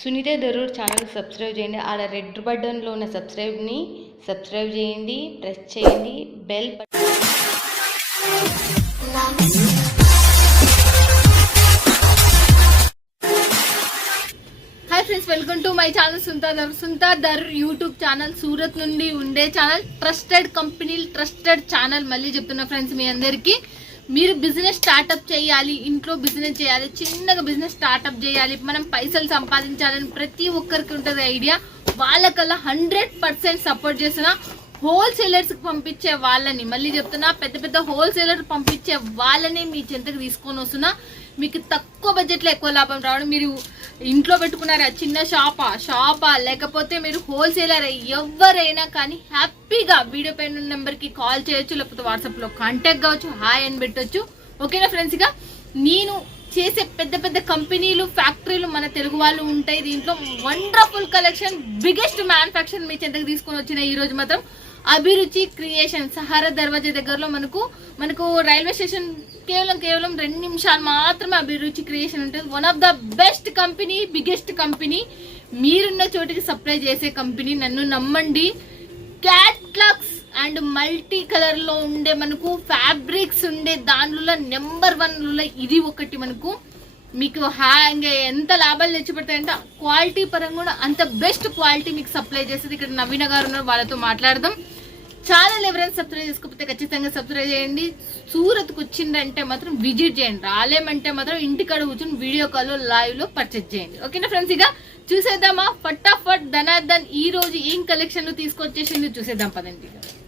Sunitha Darur channel subscribe చేయండి. ఆడ red బటన్లో ఉన్న సబ్స్క్రైబ్ని సబ్స్క్రైబ్ చేయండి. ప్రెస్ చేయండి. Bell button hi friends welcome to my channel సుంతా దర్ సుంతా దర్ యూట్యూబ్ ఛానల్ సూరత్ నుండి ఉండే channel trusted company trusted channel మళ్ళీ చెప్తున్నా ఫ్రెండ్స్ మీ అందరికీ. మీరు బిజినెస్ స్టార్టప్ చేయాలి ఇంట్లో బిజినెస్ చేయాలి చిన్నగా బిజినెస్ స్టార్టప్ చేయాలి మనం పైసలు సంపాదించాలని ప్రతి ఒక్కరికి ఉంటుంది ఐడియా వాళ్ళకల్లా హండ్రెడ్ పర్సెంట్ సపోర్ట్ చేసిన హోల్సేలర్స్కి పంపించే వాళ్ళని మళ్ళీ చెప్తున్నా పెద్ద పెద్ద హోల్సేలర్ పంపించే వాళ్ళని మీ చెంతకు తీసుకొని వస్తున్నా. మీకు తక్కువ బడ్జెట్లో ఎక్కువ లాభం రావడం మీరు ఇంట్లో పెట్టుకున్నారా? చిన్న షాపా? షాపా? లేకపోతే మీరు హోల్సేలర్? ఎవరైనా కానీ హ్యాపీగా వీడియో పైన నెంబర్కి కాల్ చేయొచ్చు లేకపోతే వాట్సాప్లో కాంటాక్ట్ కావచ్చు హాయ్ అని పెట్టొచ్చు. ఓకేనా ఫ్రెండ్స్ ఇక? నేను చేసే పెద్ద పెద్ద కంపెనీలు ఫ్యాక్టరీలు మన తెలుగు వాళ్ళు ఉంటాయి. దీంట్లో వండర్ఫుల్ కలెక్షన్ బిగ్గెస్ట్ మ్యానుఫ్యాక్చర్ మీ చెంతకు తీసుకొని వచ్చిన ఈ రోజు మాత్రం అభిరుచి క్రియేషన్ సహారా దర్వాజా దగ్గరలో మనకు మనకు రైల్వే స్టేషన్ కేవలం కేవలం రెండు నిమిషాలు మాత్రమే అభిరుచి క్రియేషన్ ఉంటుంది. One of the best company biggest company మీరున్న చోటికి సప్లై చేసే కంపెనీ నన్ను నమ్మండి. క్యాట్లాగ్స్ అండ్ మల్టీ కలర్లో ఉండే మనకు ఫ్యాబ్రిక్స్ ఉండే దానిలో నెంబర్ వన్లో ఇది ఒకటి మనకు. మీకు హ్యాంగ్ ఎంత లాభాలు తెచ్చిపెడతాయంటే క్వాలిటీ పరంగా కూడా అంత బెస్ట్ క్వాలిటీ మీకు సప్లై చేస్తుంది. ఇక్కడ నవీన గారు ఉన్నారు వాళ్ళతో మాట్లాడదాం. ఛానల్ ఎవరైనా సబ్స్క్రైబ్ చేసుకోకపోతే ఖచ్చితంగా సబ్స్క్రైబ్ చేయండి. సూరత్కి వచ్చిందంటే మాత్రం విజిట్ చేయండి. రాలేమంటే మాత్రం ఇంటికాడ కూర్చొని వీడియో కాల్ లైవ్లో పర్చేజ్ చేయండి. ఓకేనా ఫ్రెండ్స్? ఇక చూసేద్దామా? ఫటాఫట్ ధనార్దన్ ఈ రోజు ఏం కలెక్షన్ తీసుకొచ్చేసింది చూసేద్దాం పదండి. ఇక.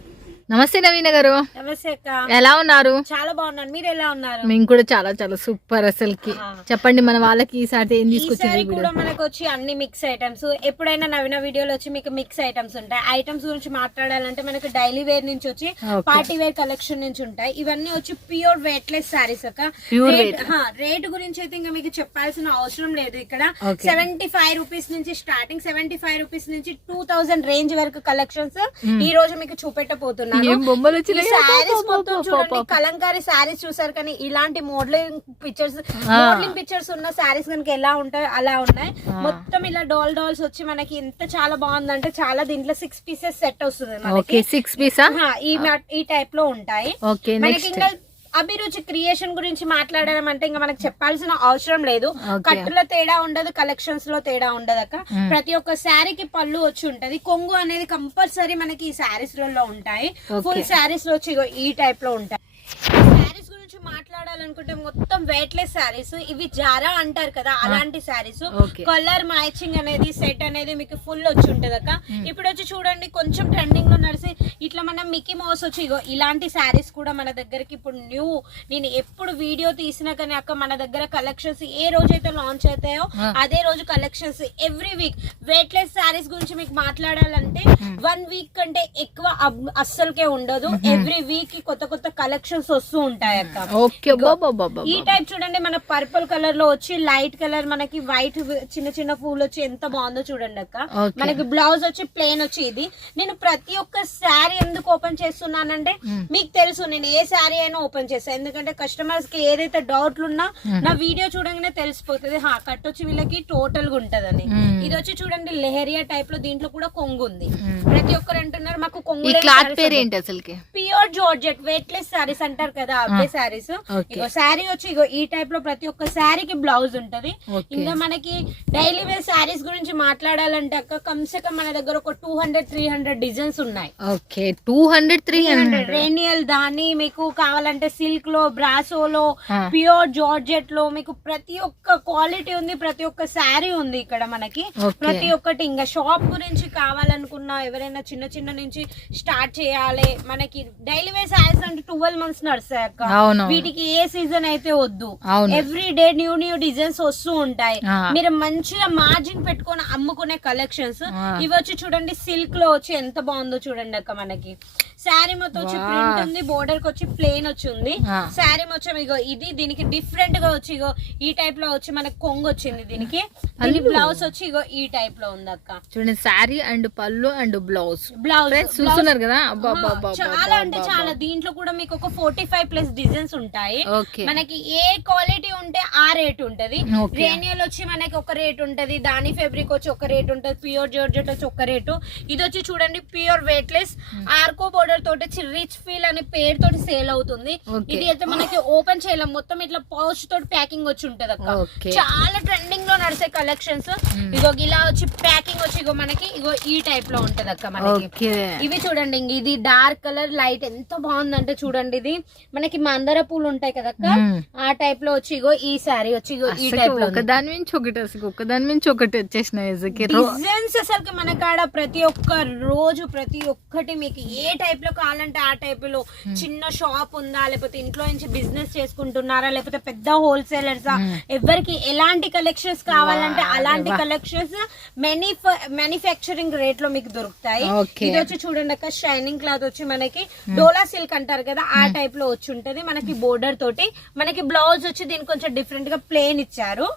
నమస్తే నవీన గారు. నమస్తే అక్క. ఎలా ఉన్నారు? చాలా బాగున్నాను. మీరు ఎలా ఉన్నారు? మేము కూడా చాలా చాలా సూపర్ అసలుకి. చెప్పండి మన వాళ్ళకి ఈసారి ఏం ఈసారి తీసుకొచ్చారు కూడా మనకు వచ్చి అన్ని మిక్స్ ఐటమ్స్ ఎప్పుడైనా నవీన వీడియోలు వచ్చి మీకు మిక్స్ ఐటమ్స్ ఉంటాయి. ఐటమ్స్ గురించి మాట్లాడాలంటే మనకు డైలీ వేర్ నుంచి వచ్చి. పార్టీ వేర్ కలెక్షన్ నుంచి ఉంటాయి. ఇవన్నీ వచ్చి ప్యూర్ వెయిట్లెస్ సారీస్ అక్క. రేట్- గురించి అయితే ఇంకా మీకు చెప్పాల్సిన అవసరం లేదు ఇక్కడ. సెవెంటీ ఫైవ్ రూపీస్ నుంచి స్టార్టింగ్ సెవెంటీ ఫైవ్ రూపీస్ నుంచి టూ థౌసండ్ రేంజ్ వరకు కలెక్షన్స్ ఈ రోజు మీకు చూపెట్టబోతున్నాను ఏం బొమ్మలు ఈ వచ్చినాయి శారీస్ మొత్తం చూడండి కలంకారీ శారీస్ చూసారు కానీ ఇలాంటి మోడలింగ్ పిక్చర్స్ మోడలింగ్ పిక్చర్స్ ఉన్న శారీస్ కనుక ఎలా ఉంటాయి అలా ఉన్నాయి. మొత్తం ఇలా డాల్ డాల్స్ వచ్చి మనకి ఎంత చాలా బాగుందంటే చాలా దీంట్లో సిక్స్ పీసెస్ సెట్ వస్తుంది మనకి. సిక్స్ పీసా ఈ ఈ టైప్లో ఉంటాయి. మనకి ఇంకా అభిరుచి క్రియేషన్ గురించి మాట్లాడడం అంటే ఇంకా మనకు చెప్పాల్సిన అవసరం లేదు. కట్టులో తేడా ఉండదు కలెక్షన్స్లో తేడా ఉండదు అక్క ప్రతి ఒక్క శారీకి పళ్ళు వచ్చి ఉంటది. కొంగు అనేది కంపల్సరీ మనకి ఈ శారీస్లో ఉంటాయి. ఫుల్ శారీస్లో వచ్చి ఇగో ఈ టైప్లో ఉంటాయి. శారీస్ గురించి మాట్లాడాలనుకుంటే మొత్తం వెయిట్లెస్ శారీస్ ఇవి జారా అంటారు కదా అలాంటి శారీస్. కలర్ మ్యాచింగ్ అనేది సెట్ అనేది మీకు ఫుల్ వచ్చి ఉంటది అక్క. ఇప్పుడు వచ్చి చూడండి కొంచెం ట్రెండింగ్లో నడిచి ఇట్లా మనం మిక్కీ మౌస్ వచ్చి ఇగో ఇలాంటి శారీస్ కూడా మన దగ్గరకి ఇప్పుడు న్యూ నేను ఎప్పుడు వీడియో తీసినా కానీ అక్క మన దగ్గర కలెక్షన్స్ ఏ రోజైతే లాంచ్ అవుతాయో అదే రోజు collections every week weightless saris గురించి మీకు మాట్లాడాలంటే వన్ వీక్ కంటే ఎక్కువ అస్సలకే ఉండదు. ఎవ్రీ వీక్ కొత్త కొత్త కలెక్షన్స్ వస్తూ ఉంటాయి. అక్క ఓకే బాబా ఈ టైప్ చూడండి మన పర్పుల్ కలర్లో వచ్చి లైట్ కలర్ మనకి వైట్ చిన్న చిన్న పూలు వచ్చి ఎంత బాగుందో చూడండి అక్క. మనకి బ్లౌజ్ వచ్చి ప్లేన్ వచ్చి ఇది. నేను ప్రతి ఒక్క శారీ ఎందుకు ఓపెన్ చేస్తున్నానంటే మీకు తెలుసు నేను ఏ శారీ అయినా ఓపెన్ చేస్తాను ఎందుకంటే కస్టమర్స్కి ఏదైతే డౌట్లు ఉన్నా నా వీడియో చూడంగానే తెలిసిపోతుంది. హా కట్ వచ్చి వీళ్ళకి టోటల్గా ఉంటదని. ఇది వచ్చి చూడండి లెహరియా టైప్లో దీంట్లో కూడా కొంగు ఉంది. ప్రతి ఒక్కరు అంటున్నారు మాకు కొంగు క్లాత్ పేరు ఏంటి అసలుకి? ప్యూర్ జార్జెట్ వెయిట్లెస్ సారీస్ అంటారు కదా అవే Okay. ఇగో శారీ వచ్చి ఇగో ఈ టైప్లో ప్రతి ఒక్క శారీకి బ్లౌజ్ ఉంటది. ఇంకా మనకి డైలీ వేర్ శారీస్ గురించి మాట్లాడాలంటే అక్క కమ్సే కమ్ మన దగ్గర ఒక two hundred three hundred designs ఉన్నాయి. Okay. Two hundred three hundred రేనియల్ దాని మీకు కావాలంటే సిల్క్లో బ్రాసోలో. ప్యూర్ జార్జెట్లో మీకు ప్రతి ఒక్క క్వాలిటీ ఉంది ప్రతి ఒక్క శారీ ఉంది ఇక్కడ మనకి. ప్రతి ఒక్కటి ఇంకా షాప్ గురించి కావాలనుకున్నా ఎవరైనా చిన్న చిన్న నుంచి స్టార్ట్ చేయాలి. మనకి డైలీ వేర్ శారీస్ అంటే ట్వెల్వ్ మంత్స్ నడుస్తాయి అక్క. వీటికి ఏ సీజన్ అయితే వద్దు. Every day new new designs వస్తూ ఉంటాయి. మీరు మంచిగా మార్జిన్ పెట్టుకొని అమ్ముకునే కలెక్షన్స్. ఇవి వచ్చి చూడండి సిల్క్లో వచ్చి ఎంత బాగుందో చూడండి అక్క మనకి శారీ మొత్తం వచ్చి ప్రింట్ ఉంది బోర్డర్కి వచ్చి ప్లేన్ వచ్చి ఉంది ఆ. శారీ మొత్తం ఇగో ఇది దీనికి డిఫరెంట్గా వచ్చి ఇగో ఈ టైప్లో వచ్చి మనకి కొంగు వచ్చింది దీనికి. దీని. బ్లౌజ్ వచ్చి ఇగో ఈ టైప్లో ఉంది అక్క. చూడండి శారీ అండ్ పళ్ళు అండ్ బ్లౌజ్ బ్లౌజ్ చూస్తున్నారు కదా? చాలా అంటే చాలా. దీంట్లో కూడా మీకు ఒక ఫోర్టీ ఫైవ్ ప్లస్ డిజైన్స్ ఉంటాయి మనకి ఏ క్వాలిటీ ఉంటే ఆ రేట్ ఉంటది. రేనియల్ వచ్చి మనకి ఒక రేట్ ఉంటది. దాని ఫెబ్రిక్ వచ్చి ఒక రేట్ ఉంటది. ప్యూర్ జార్జెట్ వచ్చి ఒక రేటు ఇది వచ్చి చూడండి ప్యూర్ వెయిట్లెస్ ఆర్కో బోర్డర్ తోటి వచ్చి రిచ్ ఫీల్ అనే పేరు తోటి సేల్ అవుతుంది. ఇది అయితే మనకి ఓపెన్ చేయలేం. మొత్తం ఇట్లా పౌచ్ తోటి ప్యాకింగ్ వచ్చి ఉంటది అక్క. చాలా ట్రెండింగ్లో నడిచే కలెక్షన్స్ ఇగో ఇలా వచ్చి ప్యాకింగ్ వచ్చి ఇగో మనకి ఇగో ఈ టైప్లో ఉంటది అక్క మనకి. ఇవి చూడండి ఇది డార్క్ కలర్ లైట్ ఎంత బాగుందంటే చూడండి ఇది. మనకి మందార పూలు ఉంటాయి కదక్క మ్మ్. ఆ టైప్లో వచ్చి ఇగో ఈ సారీ వచ్చి ఇగో ఈ టైప్లో ఒక దాని నుంచి ఒకటి అసలు ఒక దాని నుంచి ఒకటి వచ్చేసినాయి డిజైన్స్ అసలు మన కాడ ప్రతి ఒక్క రోజు ప్రతి ఒక్కటి మీకు ఏ టైప్ లో కావాలంటే ఆ టైప్లో. చిన్న షాప్ ఉందా? లేకపోతే ఇంట్లో నుంచి బిజినెస్ చేసుకుంటున్నారా? లేకపోతే పెద్ద హోల్సేలర్సా ఎవరికి ఎలాంటి కలెక్షన్స్ కావాలంటే అలాంటి కలెక్షన్స్ మెనీ మ్యానుఫ్యాక్చరింగ్ రేట్లో మీకు దొరుకుతాయి. ఇది వచ్చి చూడండి అక్క షైనింగ్ క్లాత్ వచ్చి మనకి డోలా సిల్క్ అంటారు కదా ఆ టైప్లో వచ్చి ఉంటది. మనకి బోర్డర్ తోటి మనకి బ్లౌజ్ వచ్చి దీనికి కొంచెం డిఫరెంట్గా ప్లేన్ ఇచ్చారు.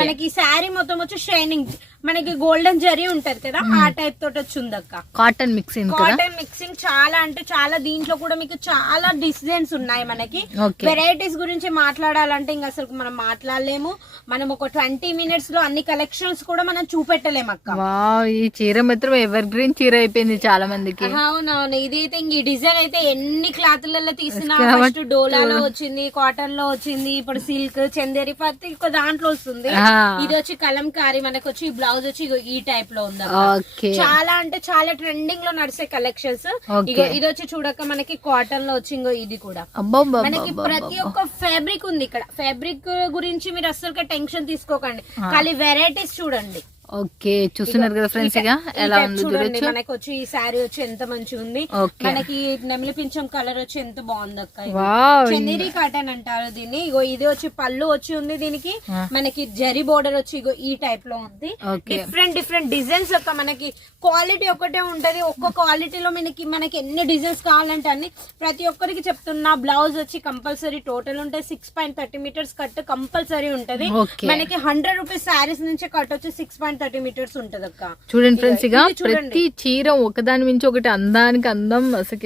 మనకి శారీ మొత్తం వచ్చి షైనింగ్ మనకి గోల్డెన్ జరీ ఉంటది కదా ఆ టైప్ తోటి వచ్చి ఉందక్క. కాటన్ మిక్సింగ్ కాటన్ మిక్సింగ్ చాలా అంటే చాలా దీంట్లో కూడా మీకు చాలా డిజైన్స్ ఉన్నాయి మనకి. వెరైటీస్ గురించి మాట్లాడాలంటే ఇంకా అసలు మనం మాట్లాడలేము. మనం ఒక ట్వంటీ మినిట్స్లో అన్ని కలెక్షన్స్ కూడా మనం చూపెట్టలేము అక్క. ఈ చీర మాత్రం ఎవర్ గ్రీన్ చీర అయిపోయింది చాలా మందికి. అవునవును ఇది అయితే ఇంక ఈ డిజైన్ అయితే ఎన్ని క్లాత్లలో తీసినా ఫస్ట్ డోలాలో వచ్చింది కాటన్లో వచ్చింది ఇప్పుడు సిల్క్ చందేరి ప్రతి ఒక్క దాంట్లో వస్తుంది. ఇది వచ్చి కలంకారీ మనకు వచ్చి బ్లౌజ్ వచ్చి ఇగో ఈ టైప్లో ఉంది చాలా అంటే చాలా ట్రెండింగ్లో నడిచే కలెక్షన్స్ ఇది వచ్చి చూడక మనకి కాటన్లో వచ్చి ఇంగో ఇది కూడా. మనకి ప్రతి ఒక్క ఫ్యాబ్రిక్ ఉంది ఇక్కడ. ఫ్యాబ్రిక్ గురించి మీరు అస్సలు టెన్షన్ తీసుకోకండి. ఖాళీ వెరైటీస్ చూడండి. ఓకే చూస్తున్నారు కదా ఫ్రెండ్స్ ఇక ఎలా ఉంది చూడండి చూడొచ్చు మనకి వచ్చి ఈ శారీ వచ్చి ఎంత మంచిగా ఉంది. మనకి నెమిలి పింఛం కలర్ వచ్చి ఎంత బాగుంది అక్క చందేరి కాటన్ అంటారు దీన్ని. ఇగో ఇది వచ్చి పళ్ళు వచ్చి ఉంది దీనికి. మనకి జరీ బోర్డర్ వచ్చి ఇగో ఈ టైప్లో ఉంది. డిఫరెంట్ డిఫరెంట్ డిజైన్స్ యొక్క మనకి. క్వాలిటీ ఒకటే ఉంటది. ఒక్క క్వాలిటీలో మనకి మనకి ఎన్ని డిజైన్స్ కావాలంటే అన్ని. ప్రతి ఒక్కరికి చెప్తున్నా బ్లౌజ్ వచ్చి కంపల్సరీ టోటల్ ఉంటే six point thirty meters cut compulsory ఉంటది. మనకి హండ్రెడ్ రూపీస్ శారీస్ నుంచి కట్ వచ్చి సిక్స్ పాయింట్ థర్టీ మీటర్స్ ఉంటది అక్క చూడండి ఫ్రెండ్స్ ఇక. ప్రతి చీర ఒకదాని మించి ఒకటి అందానికి అందం అసలు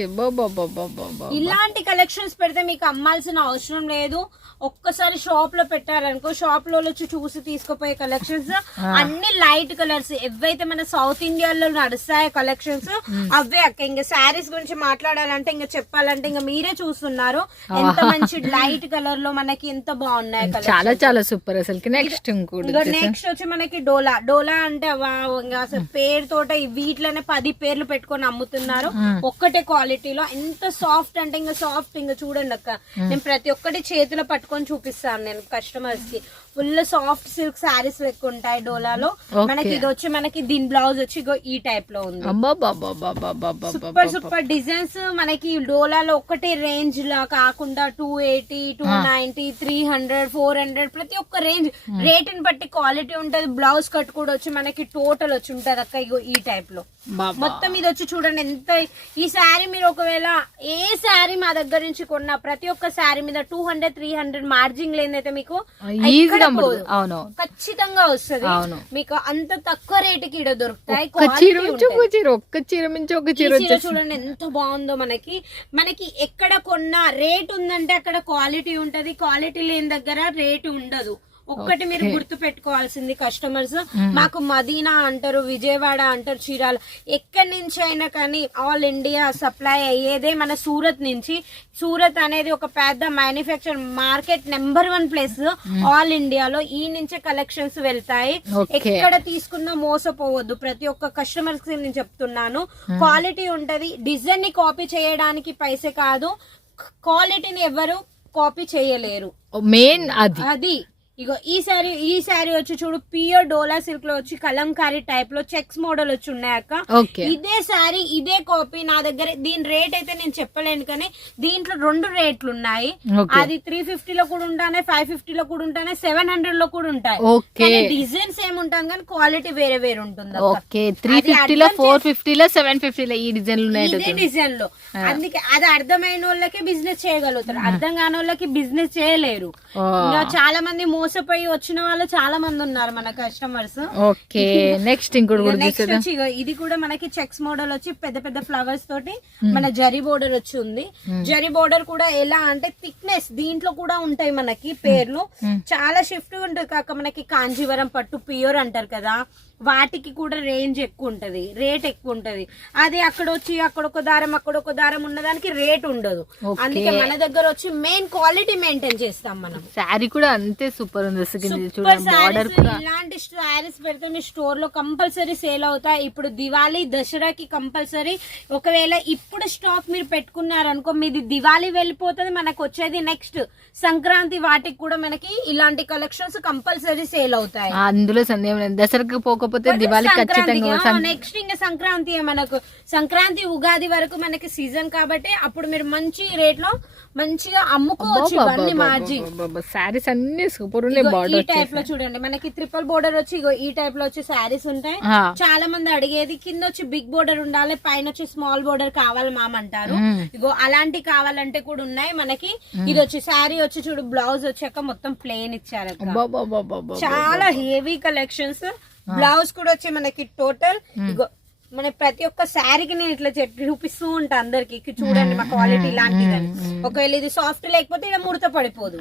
ఇలాంటి కలెక్షన్స్ పెడితే మీకు అమ్మాల్సిన అవసరం లేదు. ఒక్కసారి షాప్లో పెట్టారనుకో షాప్లో వచ్చి చూసి తీసుకుపోయే కలెక్షన్స్ అన్ని లైట్ కలర్స్ ఎవైతే మన సౌత్ ఇండియాలో నడుస్తాయో కలెక్షన్స్ అవే అక్క. ఇంకా శారీస్ గురించి మాట్లాడాలంటే ఇంకా చెప్పాలంటే ఇంకా మీరే చూస్తున్నారు. ఎంత మంచి లైట్ కలర్లో మనకి ఎంత బాగున్నాయి చాలా చాలా సూపర్ అసలుకి. నెక్స్ట్. నెక్స్ట్ వచ్చి మనకి డోలా. డోలా అంటే వావ్, ఇంకా అసలు పేరు తోట వీటిలోనే పది పేర్లు పెట్టుకొని అమ్ముతున్నారు. ఒక్కటే క్వాలిటీలో ఎంత సాఫ్ట్ అంటే ఇంకా సాఫ్ట్ ఇంకా చూడండి అక్క. నేను ప్రతి ఒక్కటి చేతిలో పట్టుకొని చూపిస్తాను నేను కస్టమర్స్కి. ఫుల్ సాఫ్ట్ సిల్క్ శారీస్ లెక్క ఉంటాయి డోలాలో. మనకి ఇది వచ్చి మనకి దీని బ్లౌజ్ వచ్చి ఈ టైప్లో ఉంది. సూపర్ సూపర్ డిజైన్స్ మనకి డోలాలో ఒకటి రేంజ్ లా కాకుండా two eighty two ninety three hundred four hundred ప్రతి ఒక్క రేంజ్ రేట్ని బట్టి క్వాలిటీ ఉంటది. బ్లౌజ్ కట్ కూడా వచ్చి మనకి టోటల్ వచ్చి ఉంటది అక్క ఇగో ఈ టైప్లో. మొత్తం ఇది వచ్చి చూడండి ఎంత ఈ శారీ మీరు ఒకవేళ ఏ శారీ మా దగ్గర నుంచి కొన్నా ప్రతి ఒక్క శారీ మీద two hundred three hundred margin లేదైతే మీకు పోదు. అవును. ఖచ్చితంగా వస్తది. అవును. మీకు అంత తక్కువ రేటుకి ఇక్కడ దొరుకుతాయి. ఒక్క చీర ఉంటది. ఒక చీర ఒక్క చీర మించి ఒక చీర చూడండి ఎంత బాగుందో మనకి. మనకి ఎక్కడ కొన్న రేట్ ఉందంటే అక్కడ క్వాలిటీ ఉంటది. క్వాలిటీ లేని దగ్గర రేటు ఉండదు. ఒక్కటి మీరు గుర్తు పెట్టుకోవాల్సింది కస్టమర్స్ మాకు మదీనా అంటారు విజయవాడ అంటారు చీరాల. ఎక్కడి నుంచి అయినా కానీ ఆల్ ఇండియా సప్లై అయ్యేదే మన సూరత్ నుంచి. సూరత్ అనేది ఒక పెద్ద manufacture market number one place all ఇండియాలో ఈ నుంచే కలెక్షన్స్ వెళ్తాయి. ఎక్కడ తీసుకున్నా మోసపోవద్దు. ప్రతి ఒక్క కస్టమర్స్కి నేను చెప్తున్నాను. క్వాలిటీ ఉంటది. డిజైన్ని కాపీ చేయడానికి పైసే కాదు. క్వాలిటీని ఎవరు కాపీ చేయలేరు. మెయిన్ అది. అది. ఇగో ఈ సారీ ఈ సారీ వచ్చి చూడు ప్యూర్ డోలా సిల్క్లో వచ్చి కలంకారీ టైప్లో చెక్స్ మోడల్ వచ్చి ఉన్నాయక్క ఇదే సారీ ఇదే కాపీ నా దగ్గర. దీని రేట్ అయితే నేను చెప్పలేను కానీ దీంట్లో రెండు రేట్లు ఉన్నాయి. అది త్రీ ఫిఫ్టీ లో కూడా ఉంటానే ఫైవ్ ఫిఫ్టీ లో కూడా ఉంటానే సెవెన్ హండ్రెడ్లో కూడా ఉంటాయి. డిజైన్స్ ఏముంటాం కానీ క్వాలిటీ వేరే వేరే ఉంటుంది. ఓకే. త్రీ ఫిఫ్టీలో ఫోర్ ఫిఫ్టీలో సెవెన్ ఫిఫ్టీలో ఈ డిజైన్లు ఇదే ఉన్నాయి డిజైన్లో. అందుకే అది అర్థమైన వాళ్ళకి బిజినెస్ చేయగలుగుతారు. అర్థం కాని వాళ్ళకి బిజినెస్ చేయలేరు. చాలా మంది మోసపోయి వచ్చిన వాళ్ళు చాలా మంది ఉన్నారు మన కస్టమర్స్ ఓకే నెక్స్ట్ ఇంకోటి కూడా నెక్స్ట్ ఇది కూడా మనకి చెక్స్ మోడల్ వచ్చి పెద్ద పెద్ద ఫ్లవర్స్ తోటి మన జరీ బోర్డర్ వచ్చి ఉంది. జరీ బోర్డర్ కూడా ఎలా అంటే థిక్నెస్ దీంట్లో కూడా ఉంటాయి మనకి పేర్లు. చాలా షిఫ్ట్ ఉంటుంది కాక మనకి కాంజీవరం పట్టు ప్యూర్ అంటారు కదా. వాటికి కూడా రేంజ్ ఎక్కువ ఉంటది. రేట్ ఎక్కువ ఉంటది. అది అక్కడ వచ్చి అక్కడ ఒక దారం అక్కడ ఒక దారం ఉన్నదానికి రేట్ ఉండదు. అందుకే మన దగ్గర వచ్చి మెయిన్ క్వాలిటీ మెయింటైన్ చేస్తాం మనం. శారీ కూడా అంతే సూపర్ ఉంది ఇలాంటి సారీస్ పెడితే మీ స్టోర్లో కంపల్సరీ సేల్ అవుతాయి. ఇప్పుడు దివాళీ దసరాకి కంపల్సరీ ఒకవేళ ఇప్పుడు స్టాక్ మీరు పెట్టుకున్నారనుకో మీది దివాళీ వెళ్ళిపోతుంది మనకు వచ్చేది నెక్స్ట్ సంక్రాంతి వాటికి కూడా మనకి ఇలాంటి కలెక్షన్స్ కంపల్సరీ సేల్ అవుతాయి. అందులో సందేహం దసరాకి పోకపోతే దివాళీ ఖచ్చితంగా నెక్స్ట్ ఇంకా సంక్రాంతి మనకు సంక్రాంతి ఉగాది వరకు మనకి సీజన్ కాబట్టి అప్పుడు మీరు మంచి రేట్లో మంచిగా అమ్ముకోవచ్చు ఇవన్నీ అన్ని సూపర్ ఉన్నాయి ఇగో ఈ బార్డర్ టైప్లో చూడండి మనకి ట్రిపుల్ బోర్డర్ వచ్చి ఇగో ఈ టైప్లో వచ్చి శారీస్ ఉంటాయి. చాలా మంది అడిగేది కింద వచ్చి బిగ్ బోర్డర్ ఉండాలి పైన వచ్చి స్మాల్ బోర్డర్ కావాలి మామ అంటారు. ఇగో అలాంటి కావాలంటే కూడా ఉన్నాయి మనకి. ఇది వచ్చి శారీ వచ్చి చూడు బ్లౌజ్ వచ్చాక మొత్తం ప్లెయిన్ ఇచ్చారు. చాలా హెవీ కలెక్షన్స్ బ్లౌజ్ కూడా వచ్చి మనకి టోటల్ మన ప్రతి ఒక్క శారీకి నేను ఇట్లా చూపిస్తూ ఉంటా అందరికి. చూడండి మా క్వాలిటీ ఇలాంటిదని ఒకవేళ ఇది సాఫ్ట్ లేకపోతే ఇలా ముడత పడిపోదు.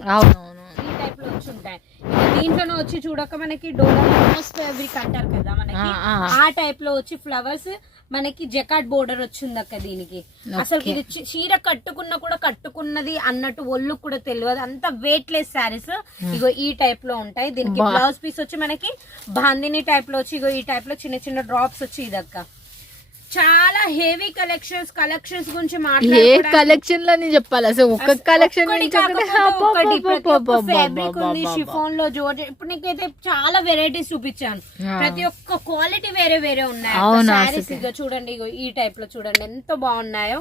ఈ టైప్లో వచ్చి ఉంటాయి. ఇక దీంట్లోనే వచ్చి చూడక మనకి డోలా ఫ్యాబ్రిక్ అంటారు కదా మనకి. ఆ. టైప్లో వచ్చి ఫ్లవర్స్ మనకి జకాట్ బోర్డర్ వచ్చింది అక్క దీనికి. అసలు ఇది చీర కట్టుకున్న కూడా కట్టుకున్నది అన్నట్టు ఒళ్ళు కూడా తెలియదు. అంత వెయిట్ లెస్ శారీస్ ఇగో ఈ టైప్లో ఉంటాయి. దీనికి బ్లౌజ్ పీస్ వచ్చి మనకి బాందిని టైప్లో వచ్చి ఇగో ఈ టైప్లో చిన్న చిన్న డ్రాప్స్ వచ్చి ఇదక్క. చాలా హెవీ కలెక్షన్స్ కలెక్షన్స్ గురించి ఏ మాట్లాడుకోవడానికి కలెక్షన్లో చెప్పాలి. అసలు ఒక్క కలెక్షన్ ఫ్యాబ్రిక్ ఉంది షిఫాన్లో జోర్జెట్ ఇప్పుడు నీకైతే చాలా వెరైటీస్ చూపించాను. ప్రతి ఒక్క క్వాలిటీ వేరే వేరే ఉన్నాయి. సారీస్ చూడండి ఈ టైప్లో చూడండి ఎంత బాగున్నాయో.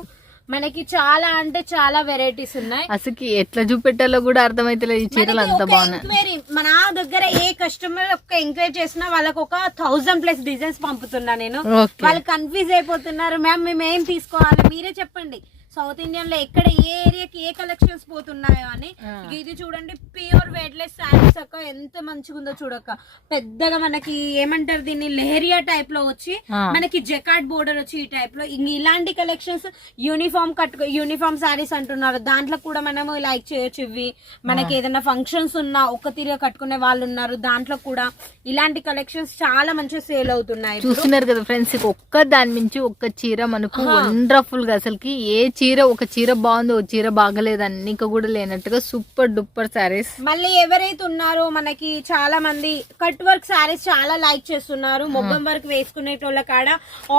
మనకి చాలా అంటే చాలా వెరైటీస్ ఉన్నాయి. అసలు ఎట్లా చూపెట్టాలో కూడా అర్థమైతలేదు. ఈ చీరలు అంత బాగున్నాయి. మన దగ్గర ఏ కస్టమర్ ఒక ఎంక్వైరీ చేసినా వాళ్ళకి ఒక థౌజండ్ ప్లస్ డిజైన్స్ పంపుతున్నా నేను. వాళ్ళు కన్ఫ్యూజ్ అయిపోతున్నారు. మ్యామ్ మేము ఏం తీసుకోవాలి? మీరే చెప్పండి. సౌత్ ఇండియన్లో ఎక్కడ ఏ ఏరియాకి ఏ కలెక్షన్స్ పోతున్నాయో అని ఇది చూడండి ప్యూర్ వెయిట్లెస్ శారీస్ అక్క. ఎంత మంచిగా ఉందో చూడక్క. పెద్దగా మనకి ఏమంటారు దీన్ని? లెహరియా టైప్లో వచ్చి. మనకి జకాట్ బోర్డర్ వచ్చి ఈ టైప్లో ఇలాంటి కలెక్షన్స్ యూనిఫామ్ కట్టుకో యూనిఫామ్ శారీస్ అంటున్నారు. దాంట్లో కూడా మనము లైక్ చేయొచ్చు ఇవి. మనకి ఏదైనా ఫంక్షన్స్ ఉన్నా ఒక్క తీరుగా కట్టుకునే వాళ్ళు ఉన్నారు. దాంట్లో కూడా ఇలాంటి కలెక్షన్స్ చాలా మంచిగా సేల్ అవుతున్నాయి. చూస్తున్నారు కదా ఫ్రెండ్స్ ఒక్క దాని మించి ఒక్క చీర మనకు వండర్ఫుల్గా అసలుకి ఏ చీర ఒక చీర బాగుంది ఒక చీర బాగలేదు అన్నిక కూడా లేనట్టుగా సూపర్ డూపర్ సారీస్ మళ్ళీ ఎవరైతే ఉన్నారో మనకి చాలా మంది కట్ వర్క్ శారీస్ చాలా లైక్ చేస్తున్నారు. మొగ్గం వర్క్ వేసుకునేటోళ్ళ కాడ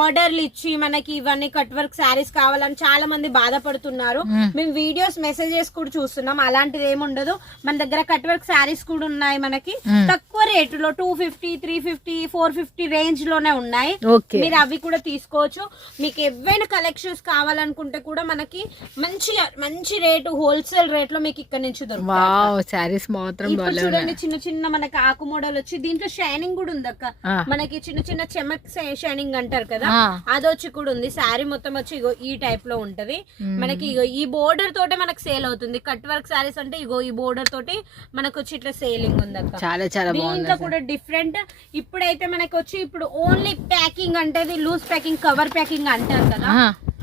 ఆర్డర్లు ఇచ్చి మనకి ఇవన్నీ కట్ వర్క్ శారీస్ కావాలని చాలా మంది బాధపడుతున్నారు. మేము వీడియోస్ మెసేజెస్ కూడా చూస్తున్నాం. అలాంటిది ఏముండదు మన దగ్గర కట్ వర్క్ శారీస్ కూడా ఉన్నాయి మనకి. తక్కువ రేటులో two fifty three fifty four fifty రేంజ్లోనే ఉన్నాయి. మీరు అవి కూడా తీసుకోవచ్చు. మీకు ఏవైనా కలెక్షన్స్ కావాలనుకుంటే కూడా మనకి మంచి మంచి రేటు హోల్సేల్ రేట్లో మీకు ఇక్కడ నుంచి దొరుకుతాయి సారీస్ మాత్రం చూడండి చిన్న చిన్న మనకి ఆకు మోడల్ వచ్చి దీంట్లో షైనింగ్ కూడా ఉంది అక్క. మనకి చిన్న చిన్న చెమక్ షైనింగ్ అంటారు కదా ఆ. అది వచ్చి కూడా ఉంది. శారీ మొత్తం వచ్చి ఇగో ఈ టైప్లో ఉంటది. మనకి ఇగో ఈ బోర్డర్ తోటే మనకి సేల్ అవుతుంది. కట్ వర్క్ శారీస్ అంటే ఇగో ఈ బోర్డర్ తోటి మనకు వచ్చి ఇట్లా సేలింగ్ ఉంది అక్క. చాలా చాలా దీంట్లో కూడా డిఫరెంట్ ఇప్పుడైతే మనకి వచ్చి ఇప్పుడు ఓన్లీ ప్యాకింగ్ అంటే లూజ్ ప్యాకింగ్ కవర్ ప్యాకింగ్ అంటారు కదా.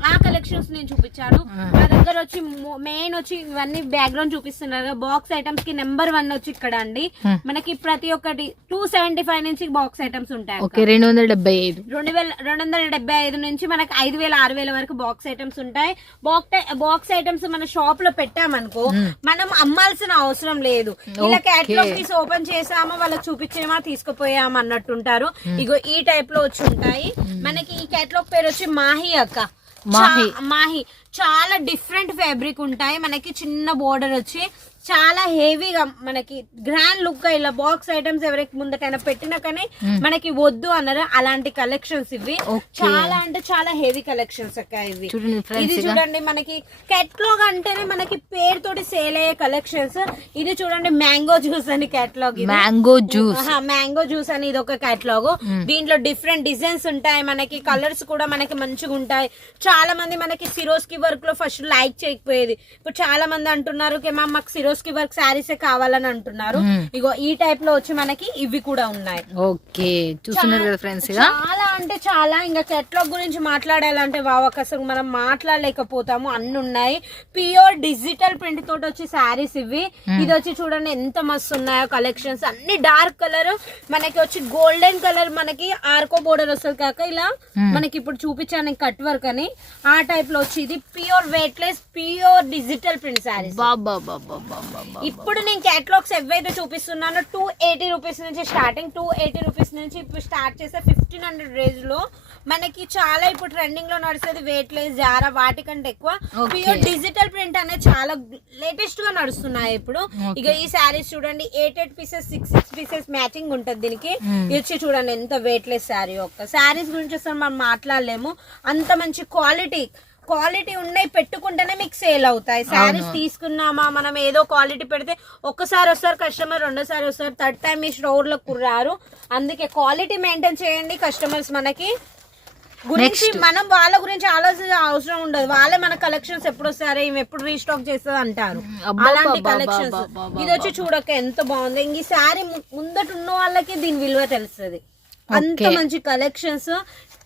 ఆ. కలెక్షన్స్ నేను చూపించాను. మా దగ్గర వచ్చి మెయిన్ వచ్చి ఇవన్నీ బ్యాక్గ్రౌండ్ చూపిస్తున్నారు. బాక్స్ ఐటమ్స్కి నెంబర్ వన్ వచ్చి ఇక్కడ అండి. మనకి ప్రతి ఒక్కటి టూ సెవెంటీ ఫైవ్ నుంచి బాక్స్ ఐటమ్స్ ఉంటాయి రెండు వందల డెబ్బై ఐదు. రెండు వేల రెండు వందల డెబ్బై ఐదు నుంచి మనకి ఐదు వేల ఆరు వేల వరకు బాక్స్ ఐటమ్స్ ఉంటాయి. బాక్స్ బాక్స్ ఐటమ్స్ మన షాప్లో పెట్టామనుకో మనం అమ్మాల్సిన అవసరం లేదు. ఇలా క్యాటలాగ్ పీస్ ఓపెన్ చేసామా వాళ్ళకి చూపించేమా తీసుకుపోయామా అన్నట్టు ఉంటారు ఇగో ఈ టైప్లో వచ్చి ఉంటాయి. మనకి ఈ క్యాటలాగ్ పేరు వచ్చి మాహి అక్క. మాహి. మాహి చాలా డిఫరెంట్ ఫ్యాబ్రిక్ ఉంటాయి మనకి చిన్న బోర్డర్ వచ్చి చాలా హెవీగా మనకి గ్రాండ్ లుక్గా ఇలా బాక్స్ ఐటమ్స్ ఎవరికి ముందటైనా పెట్టినా కానీ మనకి వద్దు అన్నారు. అలాంటి కలెక్షన్స్ ఇవి. చాలా అంటే చాలా హెవీ కలెక్షన్స్ అక్క ఇవి. ఇది చూడండి మనకి కేటలాగ్ అంటేనే మనకి పేరుతోటి సేల్ అయ్యే కలెక్షన్స్ ఇది చూడండి మ్యాంగో జ్యూస్ అని catalogue mango juice mango juice అని ఇది ఒక కేటలాగ్ దీంట్లో డిఫరెంట్ డిజైన్స్ ఉంటాయి. మనకి కలర్స్ కూడా మనకి మంచిగా ఉంటాయి. చాలా మంది మనకి సిరోస్కి వర్క్లో ఫస్ట్ లైక్ చేయకపోయేది. ఇప్పుడు చాలా మంది అంటున్నారు "ఓకే మ్యామ్ మాకు సిరోస్కి వర్క్ శారీసే కావాలని అంటున్నారు. ఇగో ఈ టైప్లో వచ్చి మనకి ఇవి కూడా ఉన్నాయి. ఓకే. చూస్తున్నారు కదా ఫ్రెండ్స్ చాలా అంటే చాలా. ఇంకా కేటలాగ్ గురించి మాట్లాడాలంటే వావక్ అసలు మనం మాట్లాడలేకపోతాము. అన్ని ఉన్నాయి. ప్యూర్ డిజిటల్ ప్రింట్ తోటి వచ్చి శారీస్ ఇవి. ఇది వచ్చి చూడండి ఎంత మస్తు ఉన్నాయో కలెక్షన్స్ అన్ని డార్క్ కలర్ మనకి వచ్చి గోల్డెన్ కలర్ మనకి ఆర్కో బోర్డర్ వస్తుంది కాక ఇలా మనకి ఇప్పుడు చూపించాను కట్ వర్క్ అని. ఆ టైప్లో వచ్చి ఇది pure weightless pure digital print saris. బాబా బాబా బాబా ఇప్పుడు నేను కేటలాగ్స్ ఎవైతే చూపిస్తున్నానో టూ ఎయిటీ రూపీస్ నుంచి స్టార్టింగ్ టూ ఎయిటీ రూపీస్ నుంచి ఇప్పుడు స్టార్ట్ చేసే ఫిఫ్టీన్ హండ్రెడ్ రేంజ్లో మనకి చాలా ఇప్పుడు ట్రెండింగ్లో నడుస్తుంది వెయిట్ లెస్ జారా వాటికంటే ఎక్కువ. ప్యూర్ డిజిటల్ ప్రింట్ అనేది చాలా లేటెస్ట్గా నడుస్తున్నాయి ఇప్పుడు. ఇక ఈ శారీస్ చూడండి eight eight pieces six six pieces matching ఉంటది దీనికి. ఇది వచ్చి చూడండి ఎంత వెయిట్ లెస్ శారీ ఒక్క. శారీస్ గురించి అసలు మనం మాట్లాడలేము. అంత మంచి క్వాలిటీ క్వాలిటీ ఉన్నాయి పెట్టుకుంటేనే మీకు సేల్ అవుతాయి. శారీస్ తీసుకున్నామా మనం ఏదో క్వాలిటీ పెడితే ఒక్కసారి వస్తారు కస్టమర్ రెండోసారి వస్తారు. థర్డ్ టైం మీ స్టోర్లో కుర్రారు. అందుకే క్వాలిటీ మెయింటైన్ చేయండి కస్టమర్స్ మనకి. గురించి మనం వాళ్ళ గురించి ఆలోచించే అవసరం ఉండదు. వాళ్ళే మన కలెక్షన్స్ ఎప్పుడు వస్తారో ఈమె ఎప్పుడు రీస్టాక్ చేస్తుంది అంటారు. అలాంటి కలెక్షన్స్ ఇది వచ్చి చూడక ఎంత బాగుంది. ఇంక ఈ శారీ ముందట ఉన్న వాళ్ళకి దీని విలువ తెలుస్తుంది. అంత. మంచి కలెక్షన్స్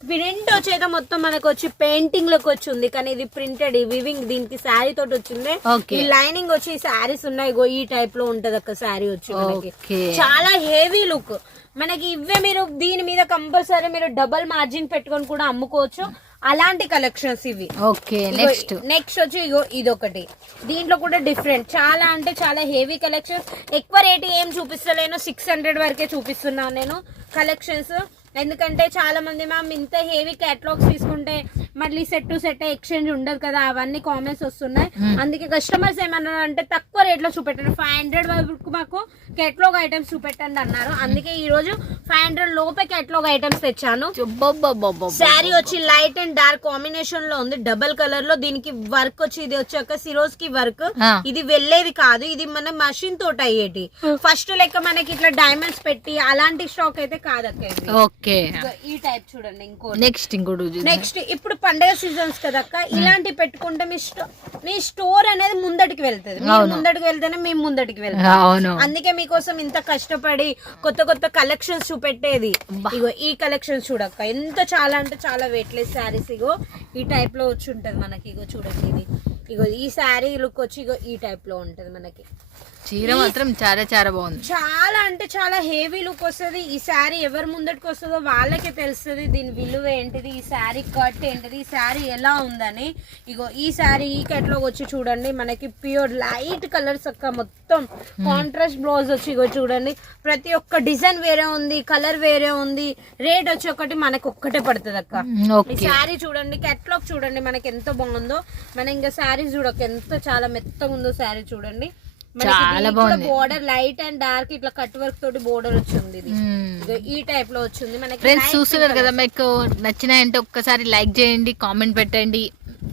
ప్రింట్ వచ్చేక మొత్తం మనకు వచ్చి పెయింటింగ్లోకి వచ్చింది కానీ ఇది ప్రింటెడ్ వివింగ్ దీనికి శారీ తోటి వచ్చింది. ఈ లైనింగ్ వచ్చి శారీస్ ఉన్నాయి. ఈ టైప్లో ఉంటది ఒక శారీ వచ్చి మనకి. చాలా హెవీ లుక్ మనకి ఇవే మీరు దీని మీద కంపల్సరీ మీరు డబల్ మార్జిన్ పెట్టుకొని కూడా అమ్ముకోవచ్చు. అలాంటి కలెక్షన్స్ ఇవి. ఓకే నెక్స్ట్ నెక్స్ట్ వచ్చి ఇగో ఇదొకటి. దీంట్లో కూడా డిఫరెంట్ చాలా అంటే చాలా హెవీ కలెక్షన్స్ ఎక్కువ రేట్ ఏం చూపిస్తలేను. సిక్స్ హండ్రెడ్ వరకే చూపిస్తున్నాను నేను. కలెక్షన్స్ ఎందుకంటే చాలా మంది మ్యామ్ ఇంత హెవీ కేటలాగ్స్ తీసుకుంటే మళ్ళీ సెట్ టు సెట్ ఎక్స్చేంజ్ ఉండదు కదా అవన్నీ కామెంట్స్ వస్తున్నాయి. అందుకే కస్టమర్స్ ఏమన్నారు అంటే తక్కువ రేట్లో చూపెట్టండి. ఫైవ్ హండ్రెడ్ వరకు మాకు కేటలాగ్ ఐటమ్స్ చూపెట్టండి అన్నారు. అందుకే ఈ రోజు ఫైవ్ హండ్రెడ్ లోపే కేటలాగ్ ఐటమ్స్ తెచ్చాను. శారీ వచ్చి లైట్ అండ్ డార్క్ కాంబినేషన్లో ఉంది. డబల్ కలర్లో దీనికి వర్క్ వచ్చి ఇది వచ్చాక సిరోజ్కి వర్క్. ఇది వెళ్ళేది కాదు. ఇది మన మషిన్ తోటి అయ్యేటి. ఫస్ట్ లెక్క మనకి ఇట్లా డైమండ్స్ పెట్టి అలాంటి స్టాక్ అయితే కాదక్క. ఓకే. ఈ టైప్ చూడండి ఇంకోటి. నెక్స్ట్ ఇంకోటి. నెక్స్ట్ ఇప్పుడు పండగ సీజన్స్ కదక్క ఇలాంటి పెట్టుకుంటే మీ స్టో మీ స్టోర్ అనేది ముందటికి వెళ్తుంది. ముందటికి వెళ్తేనే మేము ముందటికి వెళ్తాం. అందుకే మీకోసం ఇంత కష్టపడి కొత్త కొత్త కలెక్షన్స్ చూపెట్టేది. ఇగో ఈ కలెక్షన్స్ చూడక్క ఎంత చాలా అంటే చాలా వెయిట్లెస్ శారీస్ ఇగో ఈ టైప్లో వచ్చి ఉంటది మనకి. ఇగో చూడండి ఇది. ఇగో ఈ శారీ లుక్ వచ్చి ఇగో ఈ టైప్లో ఉంటది మనకి. చీర మాత్రం చాలా చాలా బాగుంది. చాలా అంటే చాలా హెవీ లుక్ వస్తుంది. ఈ శారీ ఎవరి ముందటికి వస్తుందో వాళ్ళకే తెలుస్తుంది. దీని విలువ ఏంటిది? ఈ శారీ కట్ ఏంటిది? ఈ శారీ ఎలా ఉందని. ఇగో ఈ శారీ ఈ కట్లో వచ్చి చూడండి. మనకి ప్యూర్ లైట్ కలర్స్ అక్క మొత్తం. కాంట్రాస్ట్ బ్లౌజ్ వచ్చి ఇగో చూడండి. ప్రతి ఒక్క డిజైన్ వేరే ఉంది కలర్ వేరే ఉంది. రేట్ వచ్చి ఒకటి మనకి ఒక్కటే పడుతుంది అక్క. ఈ శారీ చూడండి కేటలాగ్ చూడండి మనకి ఎంత బాగుందో. మన ఇంకా శారీ చూడక ఎంత చాలా మెత్తగా ఉందో శారీ చూడండి. చాలా బాగుంది. బోర్డర్ లైట్ అండ్ డార్క్ ఇట్లా కట్ వర్క్ తోటి బోర్డర్ వచ్చింది ఈ టైప్లో వచ్చింది. మనకి ఫ్రెండ్స్ చూస్తున్నారు కదా మీకు నచ్చినాయంటే ఒక్కసారి లైక్ చేయండి కామెంట్ పెట్టండి.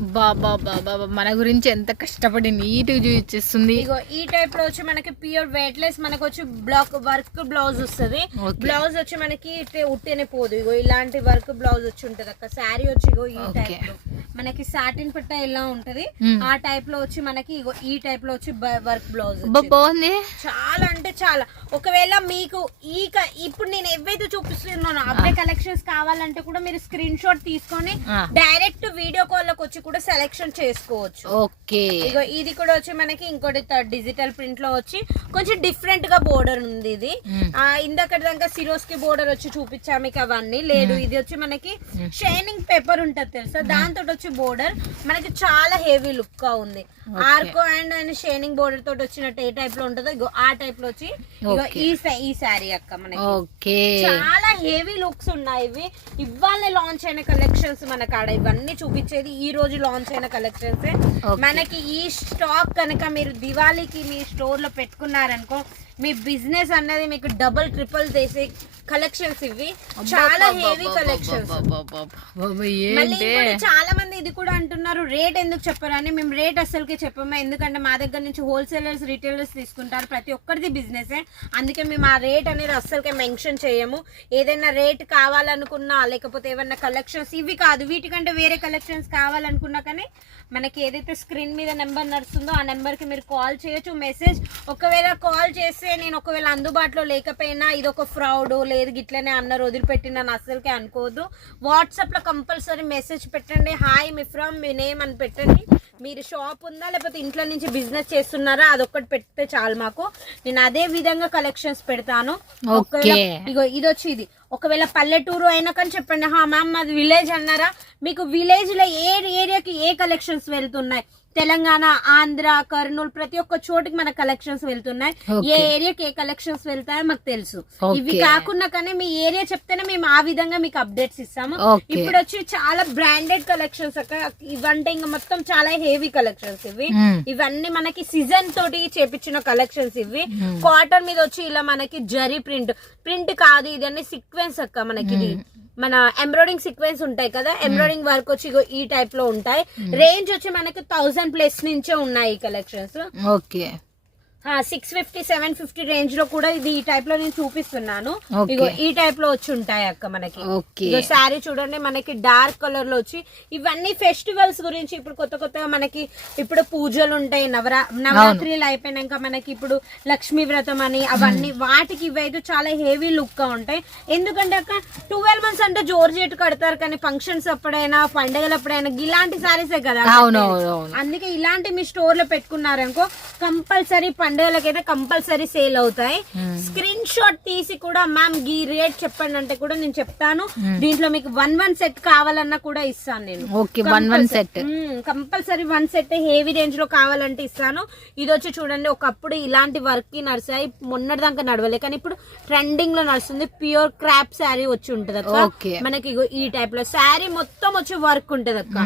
బాబా బాబా మన గురించి ఎంత కష్టపడి నీట్ చూపిస్తుంది ఇగో ఈ టైప్లో వచ్చి మనకి ప్యూర్ వెయిట్లెస్ మనకి వచ్చి బ్లాక్ వర్క్ బ్లౌజ్ వస్తుంది. బ్లౌజ్ వచ్చి మనకి ఉట్టేనే పోదు. ఇగో ఇలాంటి వర్క్ బ్లౌజ్ వచ్చి ఉంటది అక్క. శారీ వచ్చి ఇగో ఈ. టైప్లో. మనకి సాటిన్ పట్ట ఎలా ఉంటది. ఆ టైప్లో వచ్చి మనకి ఇగో ఈ టైప్లో వచ్చి వర్క్ బ్లౌజ్ బాగుంది. చాలా అంటే చాలా. ఒకవేళ మీకు ఈ ఇప్పుడు నేను ఏవైతే చూపిస్తున్నానో అవే కలెక్షన్స్ కావాలంటే కూడా మీరు స్క్రీన్ షాట్ తీసుకొని. డైరెక్ట్ వీడియో కాల్లోకి వచ్చి కూడా సెలెక్షన్ చేసుకోవచ్చు. ఓకే. ఇగో ఇది కూడా వచ్చి మనకి ఇంకోటి డిజిటల్ ప్రింట్లో వచ్చి కొంచెం డిఫరెంట్గా బోర్డర్ ఉంది ఇది. ఆ ఇందాక దాకా సిరోస్కి బోర్డర్ వచ్చి చూపించాము మీకు అవన్నీ. లేదు ఇది వచ్చి మనకి షైనింగ్ పేపర్ ఉంటది తెలుసా? దాంతో వచ్చి బోర్డర్ మనకి చాలా హెవీ లుక్గా ఉంది. ఆర్కో అండ్ అండ్ షైనింగ్ బోర్డర్ తోటి వచ్చినట్టు ఏ టైప్లో ఉంటుందో ఇగో ఆ టైప్లో వచ్చి ఇగో ఈ ఈ శారీ అక్క మనకి. ఓకే. చాలా హెవీ లుక్స్ ఉన్నాయి ఇవి. ఇవాళ లాంచ్ అయిన కలెక్షన్స్ మన కాడ. ఇవన్నీ చూపించేది ఈ రోజు లాంచ్ అయిన కలెక్షన్స్ మనకి ఈ స్టాక్ కనుక మీరు దివాళీకి మీ స్టోర్లో పెట్టుకున్నారనుకో మీ బిజినెస్ అన్నది మీకు డబుల్ ట్రిపుల్ చేసే కలెక్షన్స్ ఇవి. చాలా హెవీ కలెక్షన్స్ చాలా మంది ఇది కూడా అంటున్నారు రేట్ ఎందుకు చెప్పరని మేము రేట్ అస్సలకి చెప్పము. ఎందుకంటే మా దగ్గర నుంచి హోల్సేలర్స్ రిటైలర్స్ తీసుకుంటారు ప్రతి ఒక్కరిది బిజినెస్ అందుకే మేము ఆ రేట్ అనేది అస్సలకే మెన్షన్ చేయము. ఏదైనా రేట్ కావాలనుకున్నా లేకపోతే ఏమన్నా కలెక్షన్స్ ఇవి కాదు వీటికంటే వేరే కలెక్షన్స్ కావాలనుకున్నా కానీ మనకి ఏదైతే స్క్రీన్ మీద నెంబర్ నడుస్తుందో ఆ నెంబర్కి మీరు కాల్ చేయొచ్చు మెసేజ్. ఒకవేళ కాల్ చేస్తే నేను ఒకవేళ అందుబాటులో లేకపోయినా ఇది ఒక ఫ్రాడ్ లేదు గిట్లనే అన్నారు వదిలిపెట్టిన అస్సలకే అనుకోవద్దు. వాట్సాప్లో కంపల్సరీ మెసేజ్ పెట్టండి. హాయ్ మీ ఫ్రమ్ మీ నేమ్ అని పెట్టండి. మీరు షాప్ ఉందా లేకపోతే ఇంట్లో నుంచి బిజినెస్ చేస్తున్నారా అదొక్కటి పెడితే చాలు మాకు. నేను అదే విధంగా కలెక్షన్స్ పెడతాను. ఇగో ఇది వచ్చి ఇది. ఒకవేళ పల్లెటూరు అయినా కానీ చెప్పండి. హా మ్యామ్ మాది విలేజ్ అన్నారా? మీకు విలేజ్లో ఏ ఏరియాకి ఏ కలెక్షన్స్ వెళ్తున్నాయి? తెలంగాణ ఆంధ్ర కర్నూలు ప్రతి ఒక్క చోటికి మన కలెక్షన్స్ వెళ్తున్నాయి. ఏ ఏరియాకి ఏ కలెక్షన్స్ వెళ్తాయో మాకు తెలుసు. ఇవి కాకుండా కానీ మీ ఏరియా చెప్తేనే మేము ఆ విధంగా మీకు అప్డేట్స్ ఇస్తాము. ఇప్పుడు వచ్చి చాలా బ్రాండెడ్ కలెక్షన్స్ అక్క. ఇవంటే ఇంకా మొత్తం చాలా హెవీ కలెక్షన్స్ ఇవి. ఇవన్నీ మనకి సీజన్ తోటి చేపించిన కలెక్షన్స్ ఇవి. కాటన్ మీద వచ్చి ఇలా మనకి జరీ ప్రింట్. ప్రింట్ కాదు ఇదన్నీ సీక్వెన్స్ అక్క మనకి ఇది. మన ఎంబ్రాయిడింగ్ సీక్వెన్స్ ఉంటాయి కదా? ఎంబ్రాయిడింగ్ వర్క్ వచ్చి ఈ టైప్లో ఉంటాయి. రేంజ్ వచ్చి మనకి థౌసండ్ ప్లస్ నుంచే ఉన్నాయి collections okay six fifty seven fifty రేంజ్లో కూడా ఇది ఈ టైప్లో నేను చూపిస్తున్నాను. ఇగో ఈ టైప్లో వచ్చి ఉంటాయి అక్క మనకి. ఇగో శారీ చూడండి మనకి డార్క్ కలర్లో వచ్చి ఇవన్నీ ఫెస్టివల్స్ గురించి ఇప్పుడు కొత్త కొత్తగా మనకి ఇప్పుడు పూజలు ఉంటాయి నవరా నవరాత్రిలు అయిపోయినాక మనకి ఇప్పుడు లక్ష్మీ వ్రతం అని అవన్నీ వాటికి ఇవైతే చాలా హెవీ లుక్గా ఉంటాయి. ఎందుకంటే అక్క ట్వెల్వ్ మంత్స్ అంటే జోర్జెట్ కడతారు కానీ ఫంక్షన్స్ అప్పుడైనా పండగలు అప్పుడైనా ఇలాంటి సారీసే కదా అందుకే ఇలాంటి మీ స్టోర్లో పెట్టుకున్నారనుకో కంపల్సరీ పండుగలకైతే కంపల్సరీ సేల్ అవుతాయి. స్క్రీన్ షాట్ తీసి కూడా మ్యామ్ ఈ రేట్ చెప్పండి అంటే కూడా నేను చెప్తాను. దీంట్లో మీకు వన్ వన్ సెట్ కావాలన్నా కూడా ఇస్తాను నేను. Okay one one set compulsory one set heavy రేంజ్లో కావాలంటే ఇస్తాను. ఇది వచ్చి చూడండి ఒకప్పుడు ఇలాంటి వర్క్కి నడిచాయి. మొన్నటి దాకా నడవలే. కానీ ఇప్పుడు ట్రెండింగ్లో నడుస్తుంది. ప్యూర్ క్రాప్ శారీ వచ్చి ఉంటది. అక్క. మనకి ఈ టైప్లో శారీ మొత్తం వచ్చి వర్క్ ఉంటది అక్క.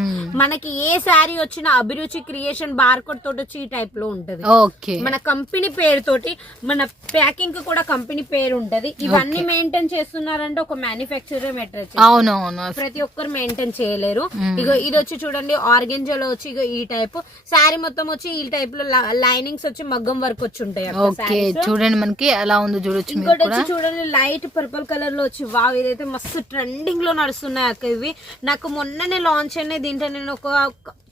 మనకి ఏ శారీ వచ్చినా అభిరుచి క్రియేషన్ బార్కోడ్ తోటి వచ్చి ఈ టైప్లో ఉంటది. ఓకే మన కంపెనీ పేరుతోటి మన ప్యాకింగ్కి కూడా కంపెనీ పేరు ఉంటది ఇవన్నీ మెయింటైన్ చేస్తున్నారంటే ఒక మ్యానుఫ్యాక్చరర్ మెటీరియల్ అవును అవును ప్రతి ఒక్కరు మెయింటైన్ చేయలేరు. ఇగో ఇది వచ్చి చూడండి ఆర్గెంజాలో వచ్చి ఇగో ఈ టైప్. శారీ మొత్తం వచ్చి ఈ టైప్లో లైనింగ్స్ వచ్చి మగ్గం వర్క్ వచ్చి ఉంటాయి ఓకే. చూడండి మనకి ఎలా ఉందో చూడొచ్చు ఇంకోటి వచ్చి చూడండి లైట్ పర్పుల్ కలర్లో వచ్చి వావ్ ఇదైతే మస్తు ట్రెండింగ్లో నడుస్తున్నాయి అక్క ఇవి. నాకు మొన్ననే లాంచ్ అయినాయి దీంట్లో నేను ఒక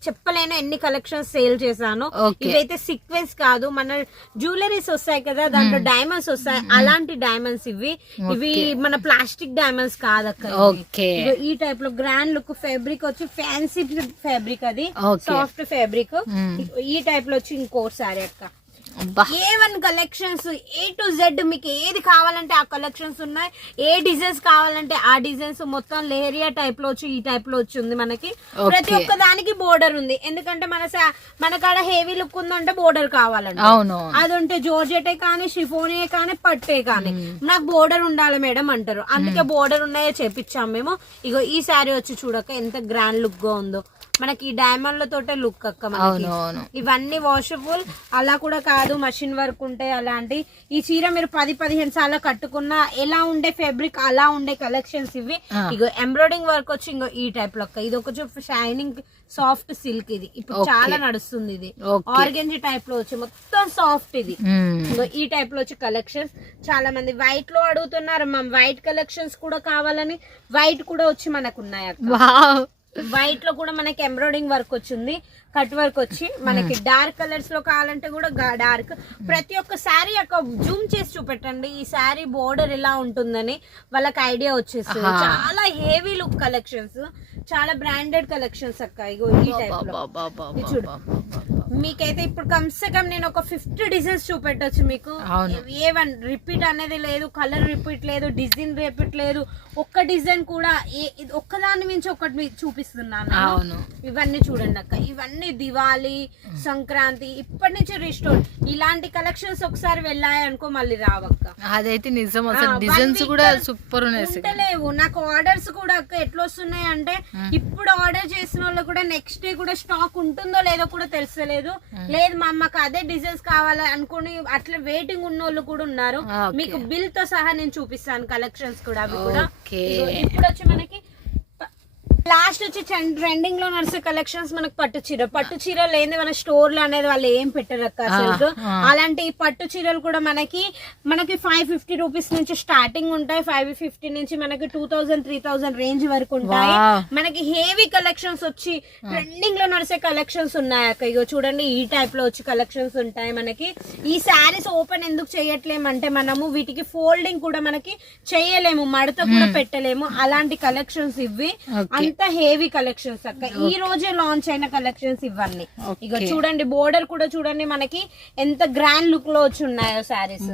చెప్పలేను ఎన్ని కలెక్షన్స్ సేల్ చేశాను. ఇవైతే సీక్వెన్స్ కాదు. మన జ్యువెలరీస్ వస్తాయి కదా దాంట్లో డైమండ్స్ వస్తాయి. అలాంటి డైమండ్స్ ఇవి. ఇవి మన ప్లాస్టిక్ డైమండ్స్ కాదక్క ఈ టైప్లో గ్రాండ్ లుక్ ఫ్యాబ్రిక్ వచ్చి ఫ్యాన్సీ ఫ్యాబ్రిక్ అది. Soft fabric. ఈ టైప్లో వచ్చి ఇంకో సారీ అక్క. A one collections A to Z మీకు ఏది కావాలంటే ఆ కలెక్షన్స్ ఉన్నాయి. ఏ డిజైన్స్ కావాలంటే ఆ డిజైన్స్ మొత్తం లేరియా టైప్లో వచ్చి ఈ టైప్లో వచ్చి ఉంది మనకి. ప్రతి ఒక్క దానికి బోర్డర్ ఉంది. ఎందుకంటే మన మన కాడ హెవీ లుక్ ఉందంటే బోర్డర్ కావాలండి అవును. అది ఉంటే జోర్జెటే కానీ షిఫోనే కానీ పట్టే కానీ. నాకు బోర్డర్ ఉండాలి మేడం అంటారు. అందుకే బోర్డర్ ఉన్నాయో చేపించాం మేము. ఇగో ఈ శారీ వచ్చి చూడక ఎంత గ్రాండ్ లుక్గా ఉందో. మనకి ఈ డైమండ్ల తోటే లుక్ అక్క మనకి. ఇవన్నీ వాషబుల్ అలా కూడా కాదు మషిన్ వర్క్ ఉంటాయి అలాంటి. ఈ చీర మీరు పది పదిహేను సార్లు కట్టుకున్నా ఎలా ఉండే ఫ్యాబ్రిక్ అలా ఉండే కలెక్షన్స్ ఇవి. ఇగో ఎంబ్రాయిడింగ్ వర్క్ వచ్చి ఇంకో ఈ టైప్లో ఇది ఒక షైనింగ్ సాఫ్ట్ సిల్క్ ఇది. ఇప్పుడు. చాలా నడుస్తుంది ఇది. ఆర్గెంజీ టైప్లో వచ్చి మొత్తం సాఫ్ట్ ఇది. ఈ టైప్లో వచ్చి కలెక్షన్స్ చాలా మంది వైట్లో అడుగుతున్నారు మ్యామ్ వైట్ కలెక్షన్స్ కూడా కావాలని? వైట్ కూడా వచ్చి మనకు ఉన్నాయి వైట్లో కూడా మనకి ఎంబ్రాయిడింగ్ వర్క్ వచ్చింది కట్ వర్క్ వచ్చి మనకి డార్క్ కలర్స్లో కావాలంటే కూడా డార్క్. ప్రతి ఒక్క శారీ యొక్క జూమ్ చేసి చూపెట్టండి. ఈ శారీ బోర్డర్ ఎలా ఉంటుందని వాళ్ళకి ఐడియా వచ్చేస్తుంది. చాలా హెవీ లుక్ కలెక్షన్స్ చాలా బ్రాండెడ్ కలెక్షన్స్ అక్క ఇగో ఈ టైప్లో చూడు. మీకైతే ఇప్పుడు కమ్సే కమ్ నేను ఒక ఫిఫ్టీ డిజైన్స్ చూపెట్టొచ్చు మీకు. అవును. ఏ వన్ రిపీట్ అనేది లేదు కలర్ రిపీట్ లేదు డిజైన్ రిపీట్ లేదు. ఒక్క డిజైన్ కూడా ఏ ఒక్కదాని మించి ఒకటి మీకు చూపిస్తున్నాను నేను. అవును. ఇవన్నీ చూడండి అక్క. ఇవన్నీ దివాళీ సంక్రాంతి ఇప్పటి నుంచి రిస్టోర్ ఇలాంటి కలెక్షన్స్ ఒకసారి వెళ్ళాయి అనుకో మళ్ళీ రావక్క. అదైతే నిజం. అసలు డిజైన్స్ కూడా సూపర్. ఉంటలేవు నాకు ఆర్డర్స్ కూడా అక్క ఎట్లా వస్తున్నాయి అంటే ఇప్పుడు ఆర్డర్ చేసిన వాళ్ళు కూడా నెక్స్ట్ డే కూడా స్టాక్ ఉంటుందో లేదో కూడా తెలుసలేదు లేదు. మా అమ్మకి అదే డిజైన్స్ కావాలి అనుకుని అట్లా వెయిటింగ్ ఉన్న వాళ్ళు కూడా ఉన్నారు. మీకు బిల్తో సహా నేను చూపిస్తాను కలెక్షన్స్ కూడా అవి కూడా. ఇప్పుడు వచ్చి మనకి లాస్ట్ వచ్చి ట్రెండింగ్లో నడిచే కలెక్షన్స్ మనకు పట్టు చీర. పట్టు చీర లేని మన స్టోర్లో అనేది వాళ్ళు ఏం పెట్టరు అక్క అసలు. అలాంటి పట్టు చీరలు కూడా మనకి మనకి ఫైవ్ ఫిఫ్టీ రూపీస్ నుంచి స్టార్టింగ్ ఉంటాయి. ఫైవ్ ఫిఫ్టీ నుంచి మనకి two thousand three thousand range వరకు ఉంటాయి. మనకి హెవీ కలెక్షన్స్ వచ్చి ట్రెండింగ్లో నడిచే కలెక్షన్స్ ఉన్నాయి అక్క. ఇగో చూడండి ఈ టైప్లో వచ్చి కలెక్షన్స్ ఉంటాయి మనకి. ఈ శారీస్ ఓపెన్ ఎందుకు చేయట్లేమంటే మనము వీటికి ఫోల్డింగ్ కూడా మనకి చేయలేము మడత కూడా పెట్టలేము. అలాంటి కలెక్షన్స్ ఇవి అంత హెవీ కలెక్షన్స్ అక్క? ఈ రోజే లాంచ్ అయిన కలెక్షన్స్ ఇవన్నీ. ఇక చూడండి బోర్డర్ కూడా చూడండి మనకి ఎంత గ్రాండ్ లుక్లో వచ్చి ఉన్నాయో శారీస్.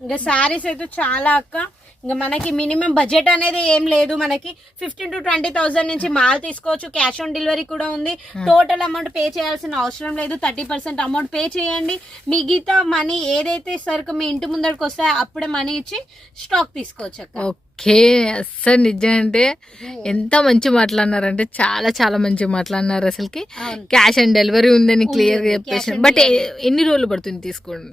ఇంకా శారీస్ అయితే చాలా అక్క. ఇంకా మనకి మినిమం బడ్జెట్ అనేది ఏం లేదు మనకి. ఫిఫ్టీన్ టు ట్వంటీ థౌసండ్ నుంచి మాల్ తీసుకోవచ్చు. క్యాష్ ఆన్ డెలివరీ కూడా ఉంది. టోటల్ అమౌంట్ పే చేయాల్సిన అవసరం లేదు. థర్టీ పర్సెంట్ అమౌంట్ పే చేయండి. మిగతా మనీ ఏదైతే సరుకు మీ ఇంటి ముందరికి వస్తాయో అప్పుడే మనీ ఇచ్చి స్టాక్ తీసుకోవచ్చు అక్క. ఓకే అస్సలు నిజం అంటే ఎంత మంచి మాట్లాడినారంటే చాలా చాలా మంచి మాట్లాడినారు అసలుకి. క్యాష్ ఆన్ డెలివరీ ఉందని క్లియర్గా ఉంది, చెప్పేసి బట్ ఎన్ని రోజులు పడుతుంది తీసుకోండి?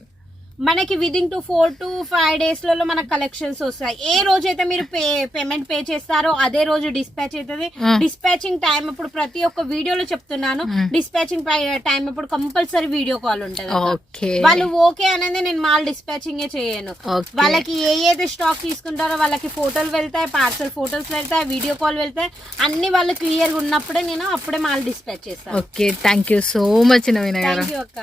మనకి within to four to five డేస్లలో మనకు కలెక్షన్స్ వస్తాయి. ఏ రోజు అయితే మీరు పే పేమెంట్ పే చేస్తారో అదే రోజు డిస్పాచ్ అవుతుంది. డిస్పాచింగ్ టైం ఇప్పుడు ప్రతి ఒక్క వీడియోలో చెప్తున్నాను. డిస్పాచింగ్ టైం ఇప్పుడు కంపల్సరీ వీడియో కాల్ ఉంటుంది ఓకే. వాళ్ళు ఓకే అనేది నేను మాల్ డిస్పాచింగ్ చేయను. వాళ్ళకి ఏ ఏది స్టాక్ తీసుకుంటారో వాళ్ళకి ఫోటోలు వెళ్తాయి పార్సల్ ఫోటోస్ వెళ్తాయి వీడియో కాల్ వెళ్తాయి. అన్ని వాళ్ళు క్లియర్గా ఉన్నప్పుడే నేను అప్పుడే మాల్ డిస్పాచ్ చేస్తాను. Okay. Thank you so much Naveena గారు. యూ అక్క.